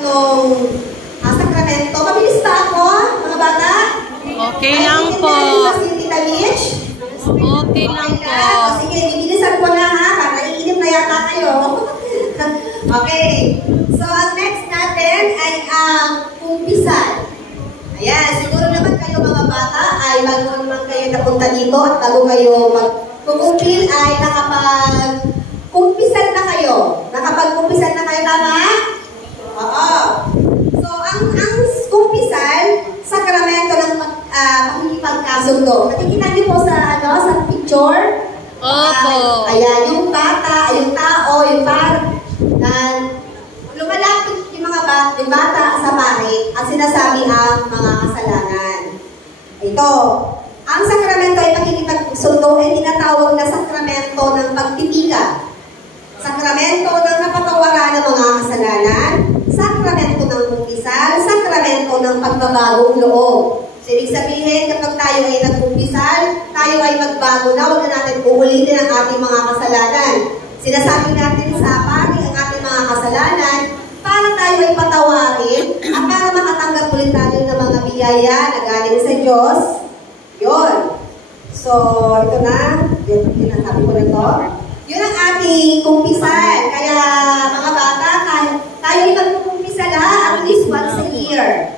nung sakramento. Mabilis ba ako, mga bata? Okay lang po. Okay lang po. Sige, bibilisan ko na ha, para iinip na yata kayo. Okay. So, ang next natin ay ang kumpisal. Ayan, siguro naman kayo mga bata ay bago naman kayo napunta dito at bago kayo magkukumpil ay nakapag-kumpisal na kayo. Nakapag-kumpisal na kayo, tama? Oo. So, ang kumpisal, sakramento ng pagkasundo. Nakikita niyo po sa picture? Opo. Ayan, yung bata, yung tao, yung lumalapit yung bata sa pari at sinasabi ang mga kasalanan. Ito, ang sakramento ay pakikipagsundo ay tinatawag na sakramento ng pagtitiga. Sakramento ng napatawaran ng mga kasalanan, sakramento ng kumpisal, sakramento ng pagbabagong loob. So, ibig sabihin, kapag tayo ay nagkumpisal, tayo ay magbago na, huwag na natin uulitin ang ating mga kasalanan. Sinasabi natin sa pari ang ating mga kasalanan para tayo ay patawarin at para makatanggap ulit tayo ng mga biyaya na galing sa Diyos. Yun. So, ito na. Yun, sinasabi ko na ito. Yun ang ating kumpisal. Kaya, mga bata, tayo ay magkukumpisal at least once a year.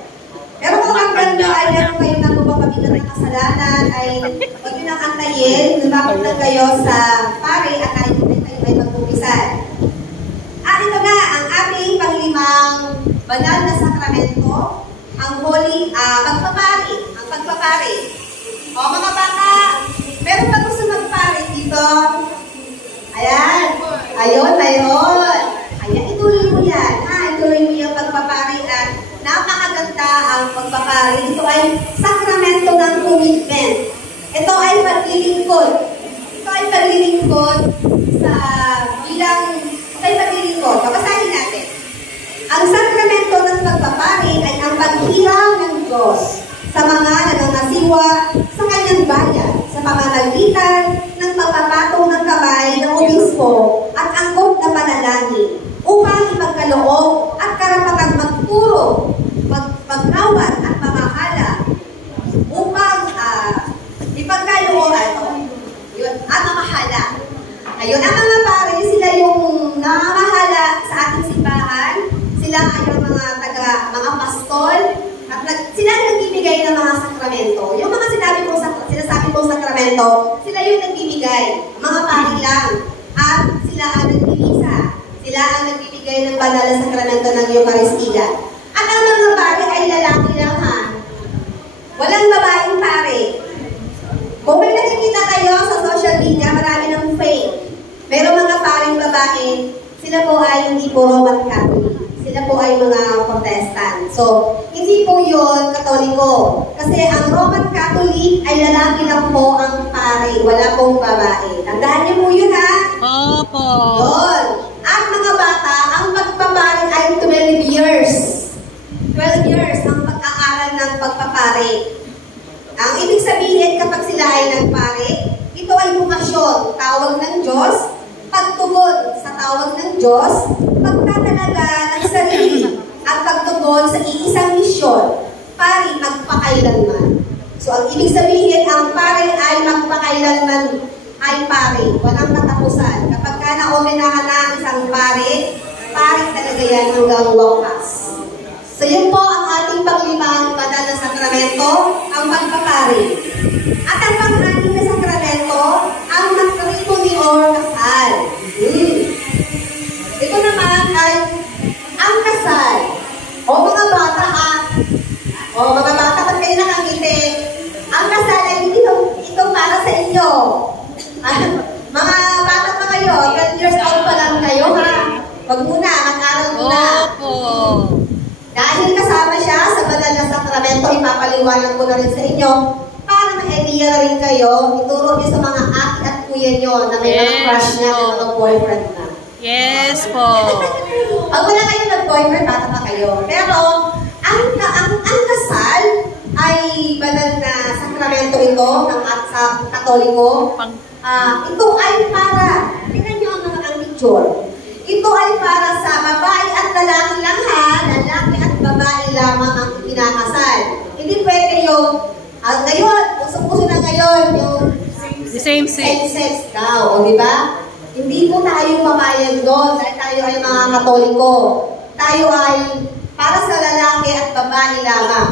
Pero kung ang ganda ay meron kayo na mabigat na kasalanan, ay huwag nyo nang antayin, lumapit lang kayo sa pari at tayo ay magkumpisal. At ito na, ang ating panglimang banal na sakramento, ang holy, pagpapari, ang pagpapari. O mga bata, meron pa gusto magpari dito? Ayan. Ayun, ayun. Ayan, ituloy mo yan. Ituloy mo yung pagpapari at napakaganda ang pagpapari. Ito ay sakramento ng commitment. Ito ay paglilingkod. Ito ay paglilingkod sa paglilingkod. Babasahin natin. Ang sakramento ng pagpapari ay ang paghiraw ng Diyos sa mga nangangasiwa sa kanyang bayan sa pamamagitan ng pagpapatong ng kamay ng obispo at angkop na panalangin upang ipagkaloob at karapatang magturo, pagkawat at pamahala upang ipagkaloob at mamahala. Ayun, ang mga pare, sila yung namamahala sa ating simbahan. Sila ay ang mga pastol at sila ang nagbibigay ng mga sakramento. Yung mga sinasabi kong sakramento, sila yung nagbibigay. Mga pari lang. At sila ang nagbibisa. Sila ang nagbibigay ng banal na sakramento ng Eucharistia. At ang mga pare ay lalaki lang ha. Walang babaeng pare. Kung may nakikita kayo sa social media, marami ng fake. Pero mga paring babae, sila po ay hindi po Roman Catholic. Sila po ay mga Protestant. So, hindi po yun Katoliko. Kasi ang Roman Catholic ay lalaki lang po ang pare. Wala pong babae. Tandaan niyo po yun ha? Opo. Yun. At mga bata, ang pagpapari ay 12 years. 12 years ang pag-aaral ng pagpapari. Ang ibig sabihin kapag sila ay nagpari, ito ay bukasyon, tawag ng Diyos, pagtugon sa tawag ng Diyos, pagtatalaga ng sarili, at pagtugon sa iisang misyon, pari magpakailanman. So, ang ibig sabihin, ang pari ay magpakailanman ay pari, walang katapusan. Kapag ka naorinahan na isang pari talaga yan hanggang wakas. So, yun po ang ating panglimang banal na sakramento, ang pagpapari. At ang pang-anim na sakramento, ang matrimony or kasal. Ito naman ay ang kasal. O mga bata pag kayo nakangiti, ang kasal ay ito para sa inyo. Mga bata pa kayo, 12 years old pa lang kayo ha. Wag muna, mag-aral muna. Opo. Dahil kasama siya sa banal na sakramento, ipapaliwanag ko na rin sa inyo para ma-idea na rin kayo, ituro niyo sa mga ate at kuya nyo na may mga crush na at mga boyfriend na. Yes po. Pag wala kayo nag-boyfriend, bata pa kayo. Pero, ang kasal ay banal na sakramento ito sa Katoliko. Ito ay para, tingnan nyo ang picture. Ito ay para sa babae at lalaki lang ha, lalaki Same-sex. Same-sex daw, o di ba? Hindi po tayo papayag doon dahil tayo ay mga Katoliko. Tayo ay para sa lalaki at babae lamang.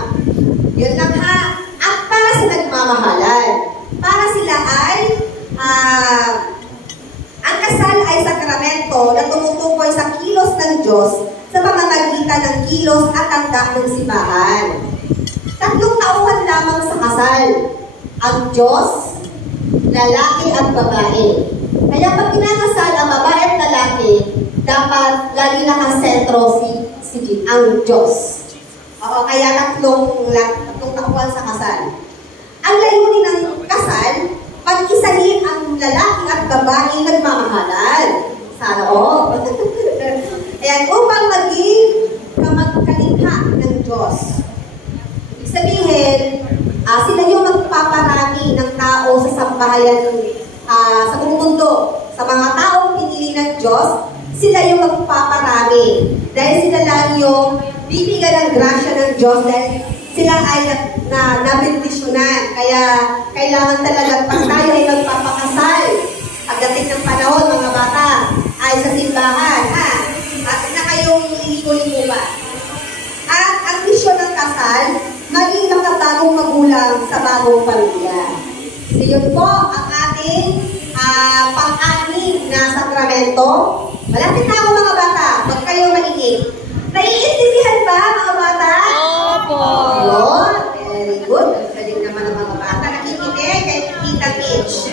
Yun lang ha. At para sa nagmamahalan. Para sila ay, ang kasal ay sakramento na tumutukoy sa kilos ng Diyos sa pamamagitan ng kilos at tanda ng simbahan. 3 taon lamang sa kasal. Ang Diyos, lalaki at babae. Kaya pag kinakasal ang babae at lalaki, dapat lagi nakasentro ang Diyos. Oo, kaya 3 taon sa kasal. Ang layunin ng kasal, pag-isahin ang lalaki at babae nagmamahalan. Sa loob. Ayan, upang maging kamagkalikha ng Diyos. Ibig sabihin, sila yung magpaparami ng tao sa sambahayan sa buong mundo. Sa mga taong pinili ng Diyos, sila yung magpaparami. Dahil sila lang yung bibigyan ng grasya ng Diyos dahil sila ay nabindisyonan. Kaya kailangan talaga pag tayo ay magpapakasal, pagdating ng panahon, mga bata, ay sa simbahan, at na kayong ligo-ligo ba? At ang misyon ng kasal, maging makabagong magulang sa bagong pamilya. So yun po ang ating pang-anim na sakramento. Malapit na ako mga bata, huwag kayong makinig. Naiintindihan ba mga bata? Opo. Yun, very good. Galing naman ang mga bata. Nakikinig kay Tita Mitch.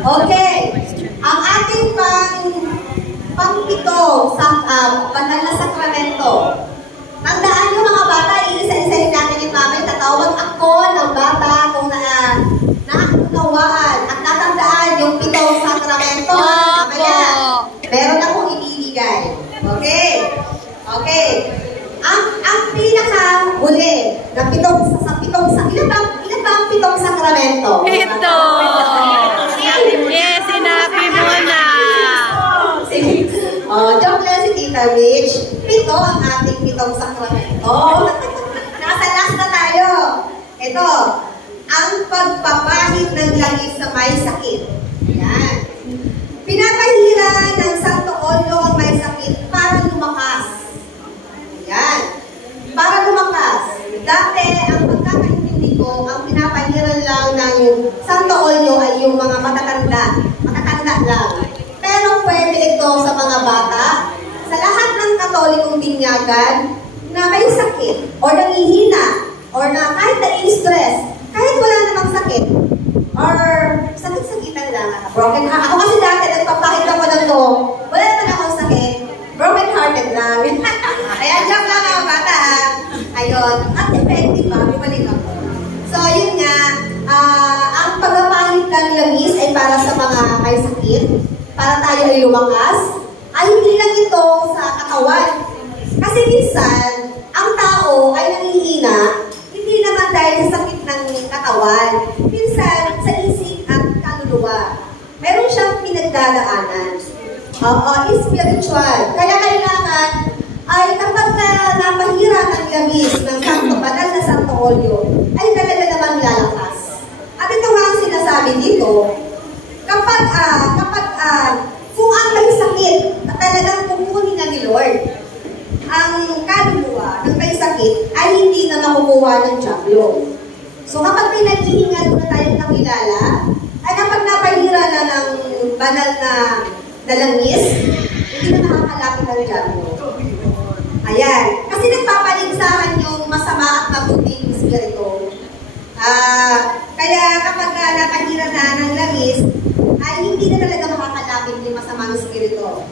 Okay, ang ating pang-pito sa banal na sakramento. Tandaan nyo mga bata, iisa-isahin natin yung mamay, tatawag ako ng bata kung nakakunawaan at natandaan yung 7 sakramento. Kaya, meron akong ibibigay. Okay? Okay. Ang pinaka-huli na ilan ba ang 7 sakramento? 7. Yes, sinabi mo na. Joke lang si Tita Mitch. 7 ang ating 7 sakramento. Nasa last na tayo. Ito, ang pagpapahid ng langis sa may sakit. Ayan. Pinapahira ng Santo Olyo ang may sakit para lumakas. Ayan. Para lumakas. Dati, ang pagkakaintindi ko, ang pinapahiran lang ng Santo Olyo ay yung mga matatanda. Matatanda lang. Pero pwede ito sa mga bata, sa lahat ng Katolikong binyagan na may sakit, o nangihina, o na kahit na-stress, kahit wala namang sakit, or sakit-sakitan lang, broken heart. Ako kasi dati, nagpapakit ako ng to, wala naman akong sakit, broken hearted lang. Kaya joke lang mga bata, ayun, at effective ba, bumalik ako. So, yun nga, ang pagpapahid ng langis ay para sa mga may sakit, para tayo ay lumakas, ay hindi lang ito sa katawan. Kasi minsan, ang tao ay nangihina, hindi naman dahil sa sakit ng katawan. Minsan, sa isip at kaluluwa. Meron siyang pinagdadaanan. Spiritual. Kaya kailangan, ay kapag napahira ng langis ng Santo Banal na Santo Olyo, ay talaga namang lalakas. At ito nga ang sinasabi dito, kapag kung ang may sakit na talagang kukunin na ni Lord, ang kaluluwa ng may sakit ay hindi na makukuha ng Diablo. So kapag may naghihingal na tayong nakilala, ay kapag napahira na ng banal na langis, hindi na nakakalapit ng Diablo. Ayan. Kasi nagpapaligsahan yung masama at mabuting espiritu. Kaya kapag napahira na ng langis, ay hindi na talaga makakalapit yung masamang espiritu.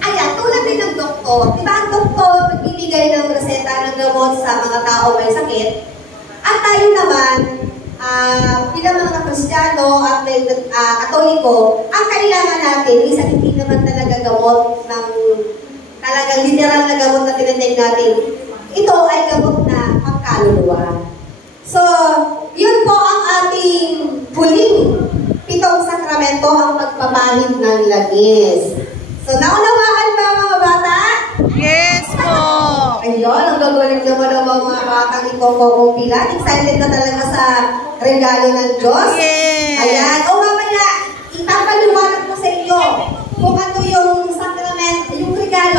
Ayan, tulad din ng doktor. Diba ang doktor nagbibigay ng reseta ng gamot sa mga tao may sakit? At tayo naman, bilang mga Kristiyano at Katoliko, ang kailangan natin, minsan hindi naman talaga gamot ng talagang literal na gamot na tinatake natin. Ito ay gamot na pagkaluluwa. So, yun po ang ating huling 7 sakramento, ang pagpapahid ng langis. So, naunawaan ba mga bata? Yes po. Ayun, ang gagaling naman ng mga batang ipong pila. Excited na talaga sa regalo ng Diyos. Yes. Ayan. O mamaya,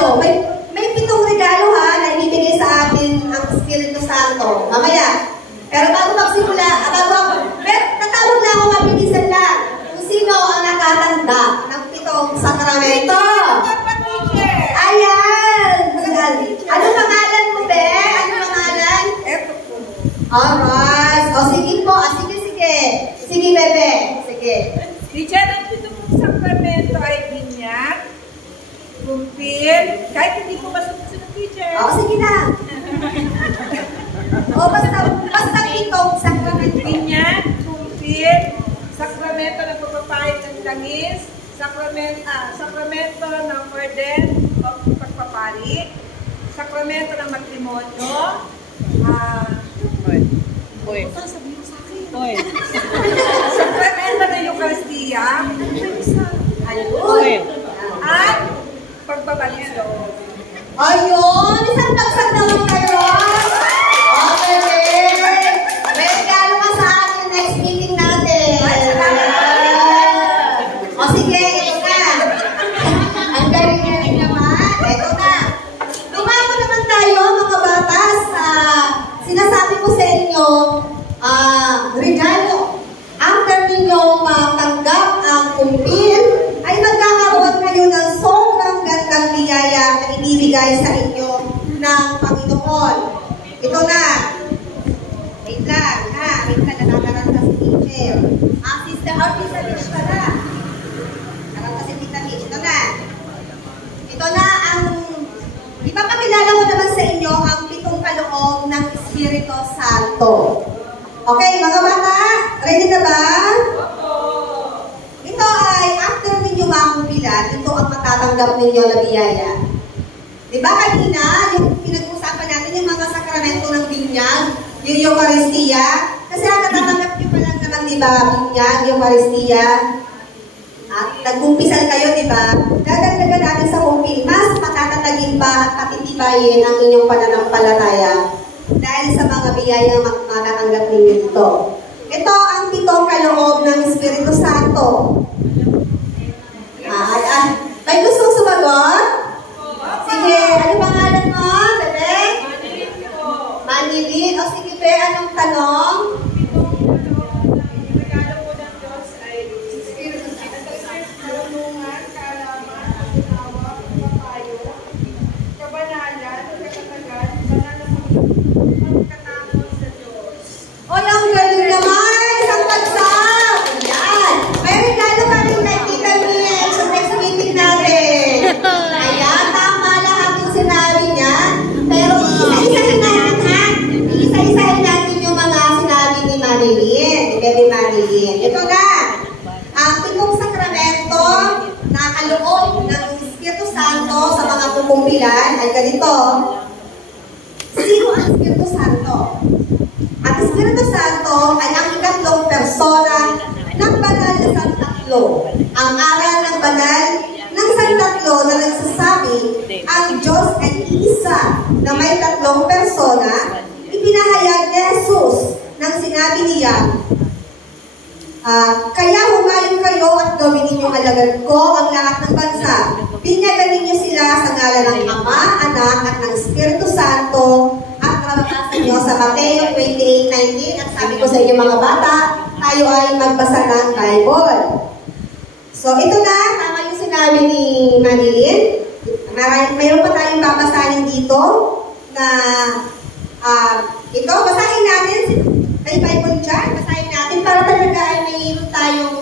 regalo. May 7 regalo ha, na ibibigay sa atin ang Espiritu Santo. Mamaya. Pero bago magsimula, tatawag na ako mabilisan lang kung sino ang nakatanda ng 7 sakramento. Ayan! Ano pangalan mo, Be? Ano pangalan? Alright. O, sige po. Sige. Sige, Bebe. Sige. Teacher, ang 7 sakramento ay binyag, kumpil, kahit hindi ko masunod teacher. O, sige na. O, basta 7 sakramento. Binyag, kumpil, sakramento ng pagpapahid ng langis, sakramento ng orden o pagpapari, sakramento ng matrimonyo, sakramento ng Eucharistia, at pagbabaliso. Ayun! Isang bagsak naman kayo! Okay! May regalo ka sa akin next meeting natin. O sige, ito na. Ang galing naman. Ito na. Dumako naman tayo mga bata sa sinasabi ko sa inyo, regalo. After ninyong matanggap ang kumpil, ay magkakaroon kayo ng sobrang gandang biyaya na ibibigay sa inyo ng Panginoon. Ito na. Wait lang, ha? Wait lang, nakakaranta si teacher. Sister Tita Mitch ka na. Karanta si Tita Mitch. Ito na. Ito na ang... Ipapakilala ko naman sa inyo ang 7 kaloob ng Espiritu Santo. Okay, mga bata, ready na ba? Ito ay, after ninyo makumpilan, ito ang matatanggap ninyo na biyaya. Diba kanina, yung pinag-usapan natin yung mga sakramento ng binyag, yung Eucharistia, kasi natatanggap nyo pa lang naman, diba, binyag, Eucharistia, at nag-umpisal kayo, diba? Dadagdagan natin sa kumpil, mas matatatagin pa at patitibayin ang inyong pananampalataya dahil sa mga biyayang matatanggap ninyo dito. Ito ang 7 kaloob ng Espiritu Santo. May gustong sumagot? Sige, ano pangalan mo, bebe? Manilin. O sige, be, anong tanong? Regalo po ng Diyos ay Espiritu Santo, karunungan, kaalaman, pagkinawa, pagpapayo, kabanalan, pagkakatagan, banal na pagkatakot sa Diyos. Oy, ang galing naman! Isang bagsak! Ayan! May regalo ka rin kay Tita Mitch sa next meeting natin. Ayan, tama lahat yung sinabi niya. Pero isa-isahin natin, ha? Isa-isahin natin yung mga sinabi ni Marilyn, ni Baby Marilyn. Ito na! Ang 7 sakramento na kaloob ng Espiritu Santo sa mga kukumpilan ay ganito. Sino ang Espiritu Santo? Ang Espiritu Santo ay ang ikatlong persona ng banal na Santatlo. Ang aral ng banal ng Santatlo na nagsasabi ang Diyos ay isa na may 3 persona, ipinahayag ni Jesus nang sinabi niya, kaya humayon kayo at gawin ninyong alagad ko ang lahat ng bansa. Binyagan ninyo sila sa ngalan ng Ama, Anak at ng Espiritu Santo. At mababasa nyo sa Mateo 28:19. At sabi ko sa inyo mga bata, tayo ay magbasa ng Bible. So ito na, tama yung sinabi ni Marilyn. Mayroon pa tayong babasahin dito na ito, basahin natin. May Bible dyan, basahin natin para talaga ay mayroon tayong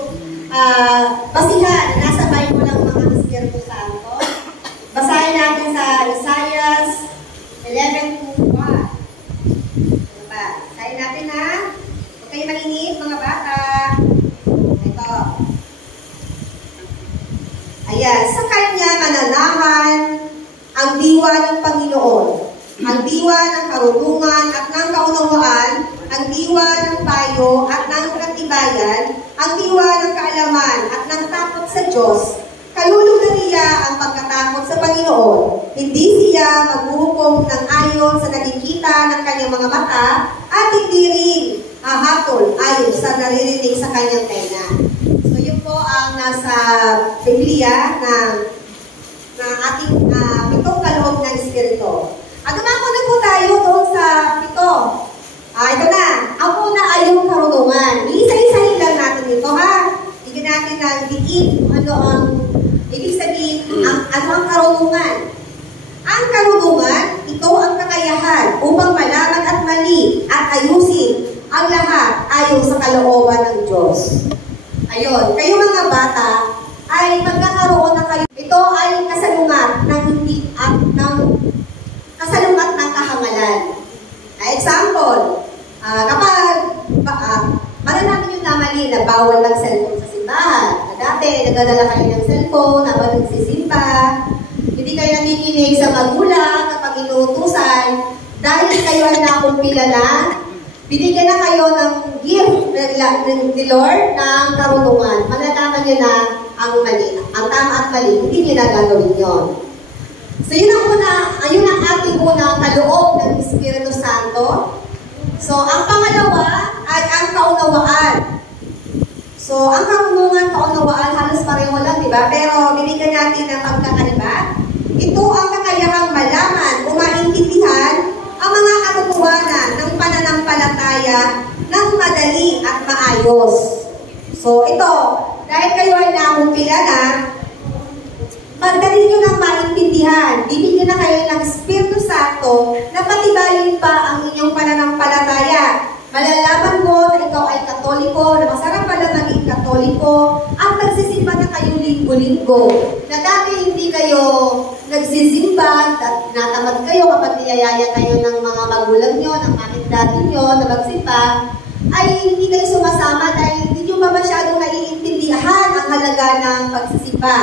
basihan. Nasa Bible ang mga Espiritu Santo. Basahin natin sa Isaiah 11:1. Diba? Basahin natin ha. Huwag kayo malinit mga bata. Ito. Ayan. Sa kanya mananahan ang diwa ng Panginoon. Ang diwa ng karunungan at ng kaunawaan, ang diwa ng payo at ng katibayan, ang diwa ng kaalaman at ng takot sa Diyos. Kalulugan niya ang pagkatakot sa Panginoon. Hindi siya maghuhukom ng ayon sa nakikita ng kanyang mga mata at hindi rin hahatol ayon sa naririnig sa kanyang tenga. So yun po ang nasa Biblia na ating 7 yung kaloob ng Espiritu. At dumako na po tayo doon sa ito. Ito na. Ang una ay yung karunungan. Isa-isahin lang natin ito, ha? Hindi natin ang diin ano ang ibig sabihin, ano ang karunungan. Ang karunungan, ito ang kakayahan upang malaman at mali at ayusin ang lahat ayon sa kalooban ng Diyos. Ayun, kayo mga bata, ay magkakaroon na kayo. Ito ay kasalungat ng hindi at ng kasalungat ng kahangalan. Example, kapag maranamin nyo na mali na bawal ng cellphone sa simbahan. Dati, nagdadala kayo ng cellphone habang nagsisimba. Hindi kayo nakikinig sa magulang kapag inuutusan. Dahil kayo ay nakumpila na, binigyan na kayo ng gift ni Lord ng karunungan. Malalaman nyo na ang mali, ang tama at mali, hindi nyo na gagawin yun. So yun ang ating unang kaloob ng Espiritu Santo. So ang pangalawa ay ang kaunawaan. So ang karunungan, kaunawaan, halos pareho lang, di ba? Pero bibigyan natin ng pagkakaiba. Ito ang kakayahang malaman o maintindihan ang mga katotohanan ng pananampalataya ng madali at maayos. So ito, dahil kayo ay nakumpila na, madali nyo nang maintindihan. Bibigyan na kayo ng Espiritu Santo na patibayin pa ang inyong pananampalataya. Malalaman mo na ikaw ay Katoliko, na masarap pala maging Katoliko, at nagsisimba na kayo linggo-linggo. Na dati hindi kayo nagsisimba, at natamad kayo kapag niyayaya kayo ng mga magulang nyo, ng kapit-dati nyo na magsimba, ay hindi kayo sumasama dahil hindi nyo pa masyadong naiintindihan ang halaga ng pagsisimba.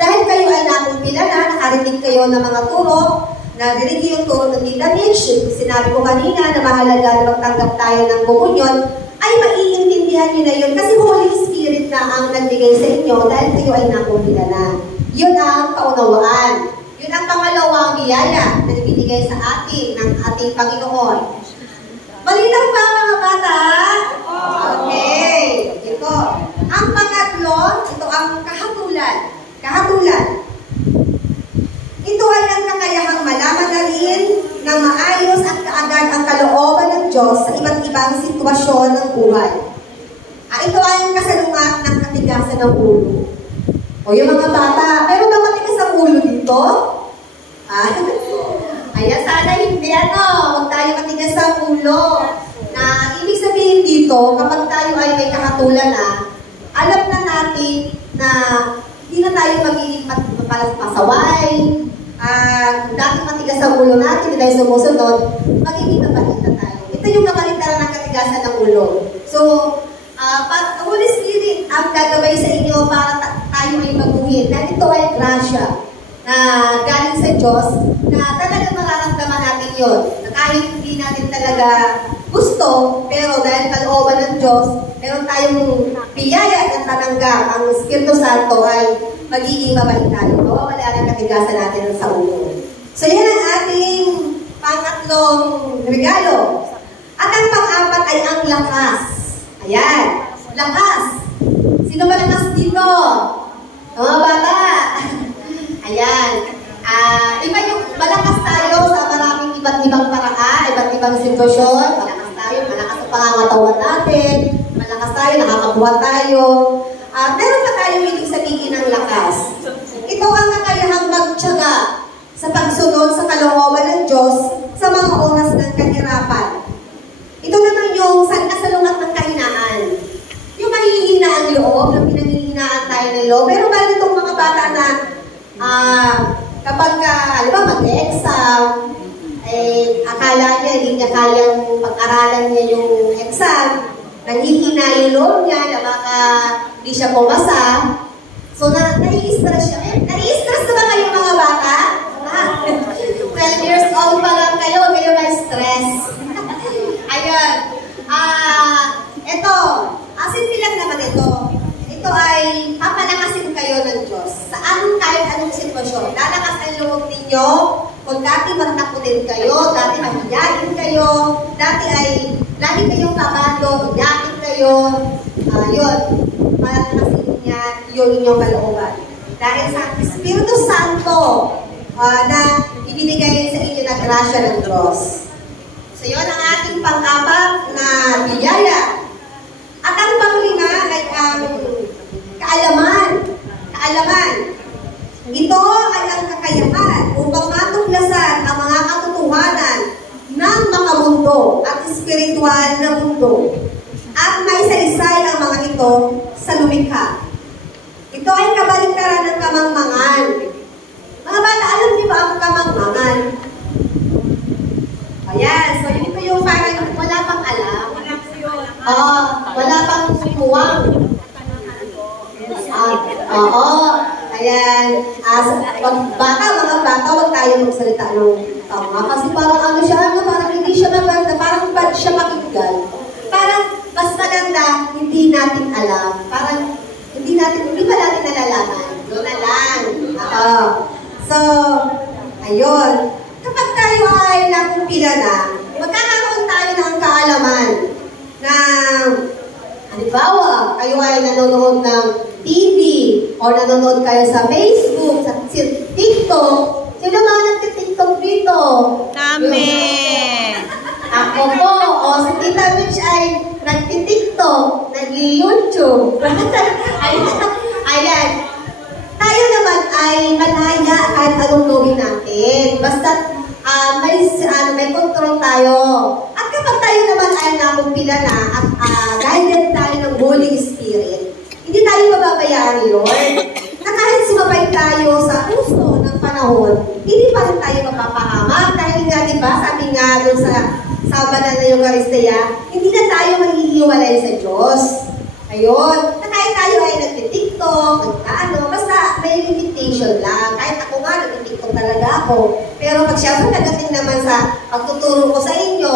Dahil kayo ay nakumpila na, nakarinig kayo ng mga turo, narinig yung turo ng Tita Mitch, sinabi ko kanina na mahalaga na magtanggap tayo ng komunyon, ay maiintindihan nyo na yun kasi Holy Spirit na ang nagbigay sa inyo dahil kayo ay nakumpila na. Yun ang kaunawaan. Yun ang pangalawang biyaya na binigay sa atin ng ating Panginoon. Malinaw ba mga bata? Okay. Ito. Ang pangatlo, ito ang kahatulan. Ito ay ang kakayahang malaman na rin ng maayos at kaagad ang kalooban ng Diyos sa iba't ibang sitwasyon ng buhay. Ito ay ang kasalungat ng katigasan ng ulo. O yung mga bata, meron ba matigas ang ulo dito? Ayan, sana hindi huwag tayo matigas ang ulo. Na ibig sabihin dito, kapag tayo ay may kahatulan na, alam na natin na hindi na tayo magiging pasaway. Dahil matigas ang ulo natin, hindi tayo sumusunod, magiging kapatid na tayo. Ito yung kapaligtaran ng katigasan ng ulo. So, Holy Spirit ang gagaway sa inyo para tayo ay maguhin. Dahil ito ay grasya na galing sa Diyos na talagang mararamdaman natin yun. Na kahit hindi natin talaga gusto, pero dahil kalooban ng Diyos, meron tayong biyaya at tananggap. Ang Espiritu Santo ay magiging mabalik tayo. Mawawala ng katigasan natin sa ulo. So yan ang ating pangatlong regalo. At ang pang-apat ay ang lakas. Ayan, lakas. Sino ba lakas dito? Mga bata. Ayan. Iba yung malakas tayo sa maraming iba't ibang paraan, iba't ibang sitwasyon. Malakas tayo, malakas sa pangangatawan natin. Malakas tayo, nakakabuhat tayo. Meron pa tayo ibig sabihin ng lakas. Ito ang kakayahang magtiyaga sa pagsunod sa kalooban ng Diyos sa mga oras ng kahirapan. Ito naman yung kasalungat ng kahinaan. Yung mahihina ang loob, yung pinanghihinaan tayo ng loob. Pero ba itong mga bata na kapag mag-exam, akala niya, hindi niya kayang pag-aralan niya yung exam, nanghihina yung loob niya na baka hindi siya pumasa. So, nai-stress siya. Nai-stress na ba kayo mga bata? 12 years old pa lang kayo may stress. Ayun. Ito. Simple lang naman ito. Ito ay papalakasin kayo ng Diyos. Sa kahit anong sitwasyon. Lalakas ang loob ninyo. Kung dati magtakutin kayo, dati mahiyain kayo, dati ay lagi kayong kabado, hiyain kayo. Yun. Palakasin niya yung inyong kalooban. Dahil sa Espiritu Santo na ibinigay sa inyo na grasya ng Diyos. So yun ang ating pang-apat na biyaya. At ang panglima ay ang kaalaman. Kaalaman. Ito ay ang kakayahan upang matuklasan ang mga katotohanan ng makamundo at espiritual na mundo at maisalisay ang mga ito sa lumikha. Ito ay kabaliktaran ng kamangmangan. Mga bata, alam niyo ba ang kamangmangan? Ayan, so ito yung parang wala pang alam. Wala pang sumuwang. Oo. Ayan. Mga bata, huwag tayo magsalita ng tama. Kasi parang ano siya, parang hindi siya maganda, parang bad siya makikgal. Parang mas maganda, hindi natin alam. Parang hindi pa natin nalalaman. Doon na lang. So, ayun. Kapag tayo ay nakumpila na, magkakaroon tayo ng kaalaman na, halimbawa, kayo ay nanonood ng TV o nanonood kayo sa Facebook, sa TikTok. Sino ba nagtitiktok dito? Kami. Ako po. O si Tita Mitch ay nagtitiktok, nag-YouTube. Ayan. Tayo naman ay malaya kahit anong gawin natin. Basta may control tayo. At kapag tayo naman ay nakumpila na at guided tayo ng Holy Spirit, hindi tayo mababayaan ni Lord. Na kahit sumabay tayo sa uso ng panahon, hindi pa rin tayo mapapahamak. Dahil nga, di ba, sabi nga doon sa banal na Eucharistia, hindi na tayo maghihiwalay sa Diyos. Ayun. Na kahit tayo ay nagtitiktok, basta may limitation lang. Kahit ako nga, nagtitiktok talaga ako. Pero pag siyempre nagating naman sa pagtuturo ko sa inyo,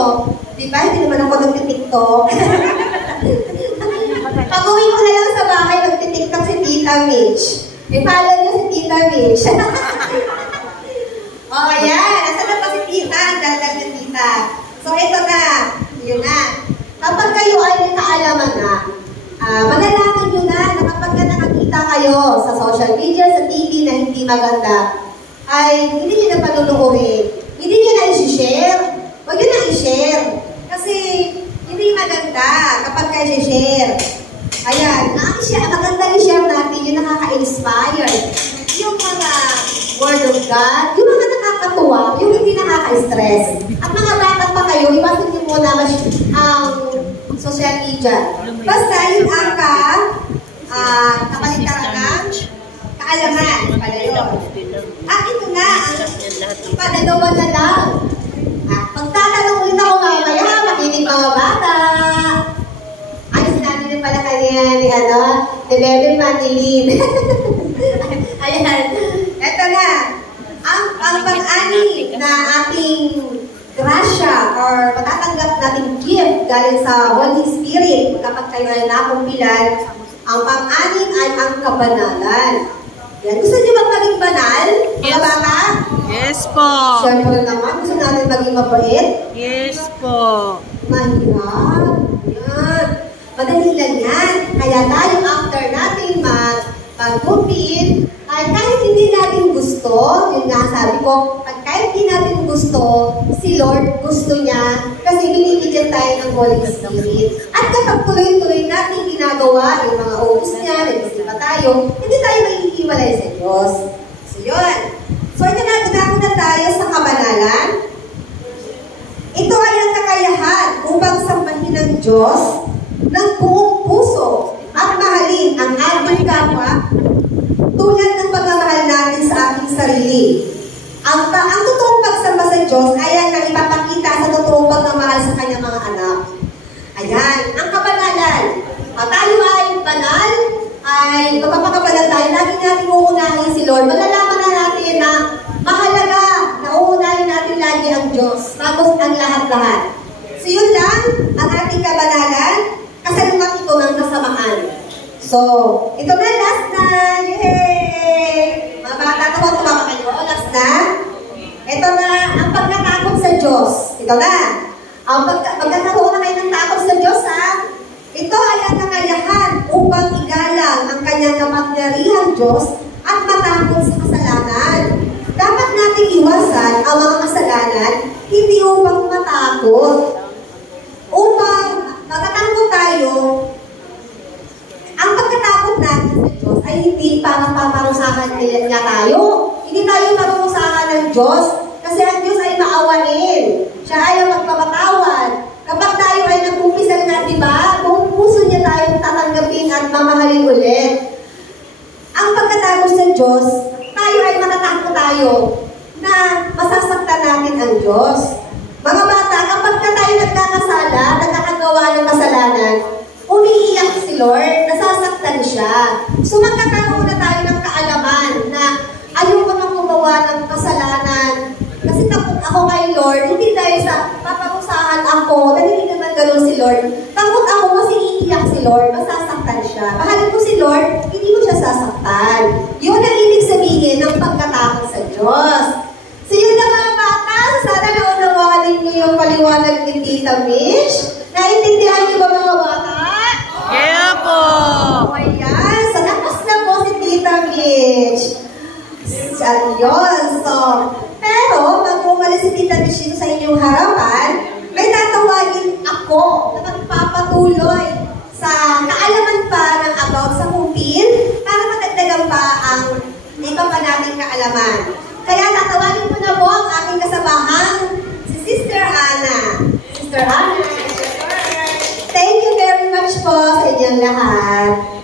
di ba, hindi naman ako nagtitiktok. Pag-uwi ko na lang sa bahay, nagtitiktok si Tita Mitch. I-follow niyo si Tita Mitch. Ayan. Nasa na pa si Tita? Ang dalag na Tita. So, ito na. Yun na. Kapag kayo ay may kaalaman na, malalaman nyo na kapag nakakita kayo sa social media, sa TV na hindi maganda, ay hindi nyo na panunuorin. Hindi nyo na i-share. Huwag nyo na i-share. Kasi hindi maganda kapag kayo i-share. Ayan, maganda i-share natin yung nakaka-inspire. Yung mga word of God, yung mga nakakatuwa, yung hindi nakaka-stress. At mga bata pa kayo, iwasan nyo muna ang social media. Basta yung kapaligtaran ng kaalaman. Pala yun. At ito na, padalawa na lang. Pagtatanong ulit ako mamaya, makinig mga bata. Sinabi rin pala kanina ni Bebe Manilin. Ayan. Ito na. Ang pang-ani na ating grasya or matatanggap nating gift galing sa Holy Spirit kapag kayo ay nakumpilan, ang pang-anim ay ang kabanalan. Yan. Gusto niyo ba maging banal? Mga bata? Yes po. Siyempre naman, gusto natin maging mabait? Yes po. Mahirap. Yan. Madali lang yan. Kaya tayo after natin mag-kumpil, ay kahit hindi natin gusto, yun nga sabi ko, kahit hindi natin gusto, si Lord gusto niya kasi binibigyan tayo ng Holy Spirit. At kapag tuloy-tuloy natin ginagawa yung mga utos niya, nag-isipa tayo, hindi tayo maghihiwalay sa Diyos. So yun. So ito na, dudako na tayo sa kabanalan. Ito ay ang kakayahan upang sambahin ng Diyos ng buong puso at mahalin ang ating kapwa tulad ng pagmamahal natin sa ating sarili. Ang totoong pagsamba sa Diyos ay ang ipapakita sa totoong pagmamahal sa kanyang mga anak. Ayan, ang kabanalan. Tayo ay banal, ay magpapakabanal tayo. Lagi natin uunahin si Lord. Malalaman na natin na mahalaga na uunahin natin lagi ang Diyos bago ang lahat-lahat. So yun lang, ang ating kabanalan. Kasalungat ito ng kasamaan. So, ito na, last na. Yay! Mga bata, tuwa-tuwa ka kayo. Last na. Ito na, ang pagkatakot sa Diyos. Ito na. Ang pagkakaroon na kayo ng takot sa Diyos, ha? Ito ay ang kakayahan upang igalang ang kanyang kapangyarihang Diyos at matakot sa kasalanan. dapat natin iwasan ang mga kasalanan, hindi upang matakot. Upang matatakot tayo, ang pagkatakot natin sa Diyos ay hindi para paparusahan niya tayo. Hindi tayo paparusahan ng Diyos kasi ang Diyos ay maawain. Siya ay magpapatawad. Kapag tayo ay nag-umpisa na, di ba? Buong puso niya tayong tatanggapin at mamahalin ulit. Ang pagkatakot sa Diyos, tayo ay matatakot tayo na masasaktan natin ang Diyos. Mga bata, kapag na tayo nagkakasala, nagkakagawa ng kasalanan, umiiyak si Lord, nasasaktan siya. So magkakaroon na tayo ng kaalaman na ayoko nang gumawa ng kasalanan. Kasi takot ako kay Lord, hindi dahil sa paparusahan ako, dahil hindi naman gano'n si Lord. Takot ako kasi iiyak si Lord, masasaktan siya. Mahalin ko si Lord, hindi mo siya sasaktan. Yun ang ibig sabihin ng pagkatakot sa Diyos. So yun na mga bata, sana naunawanin niyo yung paliwanag ni Tita Mitch. Naintindihan niyo ba mga bata? Yeah po! O ayan, so tapos na po si Tita Mitch. Yun, so, pero pag umalis si Tita Mitch sa inyong harapan, may tatawagin ako na magpapatuloy sa kaalaman pa ng about sa kumpil para matagdagan pa ang iba pa nating kaalaman. Kaya tatawagin ko na po ang aking kasabahang si Sister Ana. Sister Ana, thank you very much po sa inyong lahat.